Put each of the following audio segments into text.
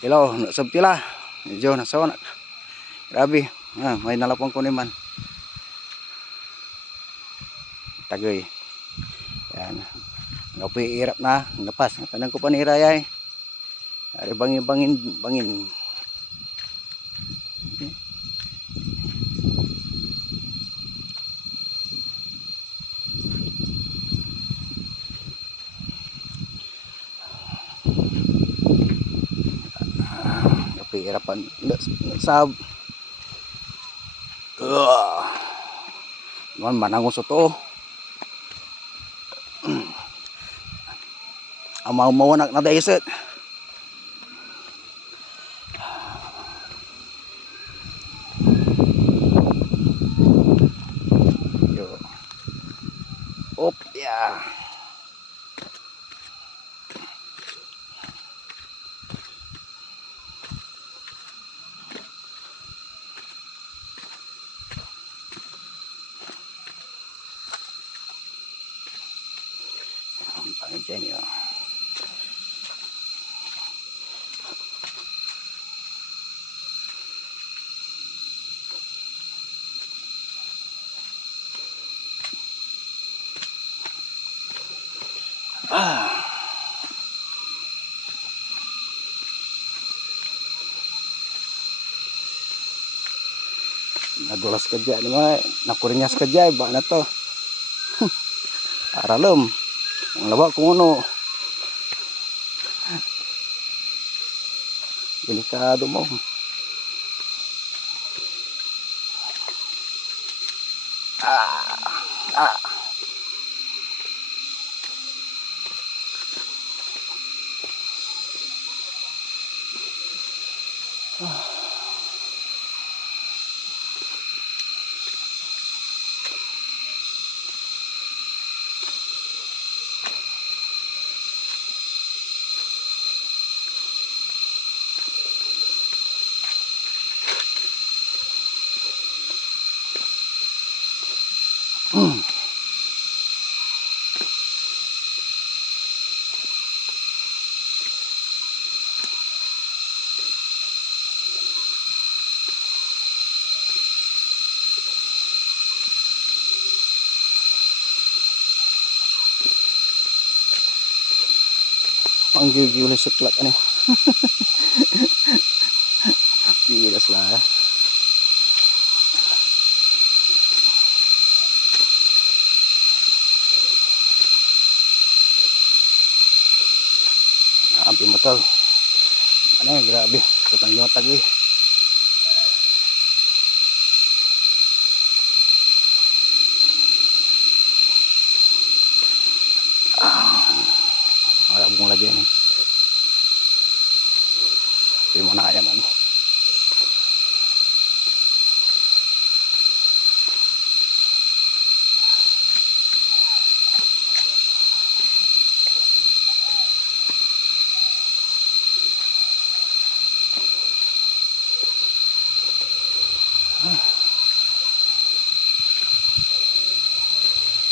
Hello, sabtila. Medyo nasawa na. Grabe. May nalapang ko naman. Tagoy. Yan. Ngapoy irap na. Napas. Tanang ko pa ni Rayay. Ari bangin. Ngapoy irapan. Sab. Manangon sa to. Amaw-mawanak na daiset. Yo. Op, ya. Ang dyan yun. Nadulas ka dyan naman. Nakurinyas ka dyan. Ba na to? Aralom. Ang lawa kung ano. Delikado mo. Ang gigil sa klak ano. Pilas lah. Ampi motor. Ano grabe. Tutang yung tag eh. Bung lagi nih. Tapi mana aja man.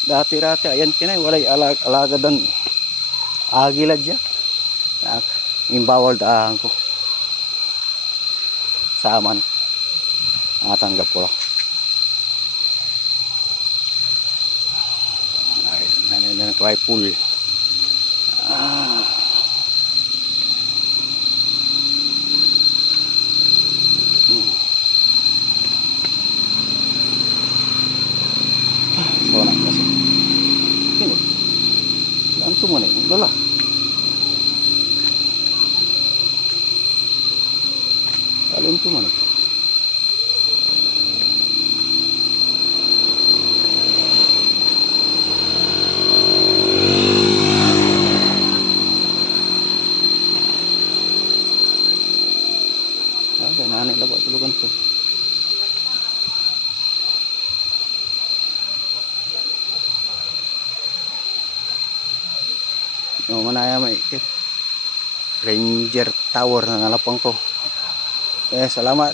Dati-dati ayan kinay walay alaga dan agilad ya. Yung bawal daan ko. Saman. Tanggap ko. Ay, rifle. So na kasi. Kini. Langsung mo na. Lala. Alin tu mana? Ada nanik labak tulukan tu. Oh, mana ya mai? Ranger Tower na nalapang ko. Salamat.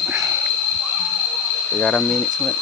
3 minutes mo.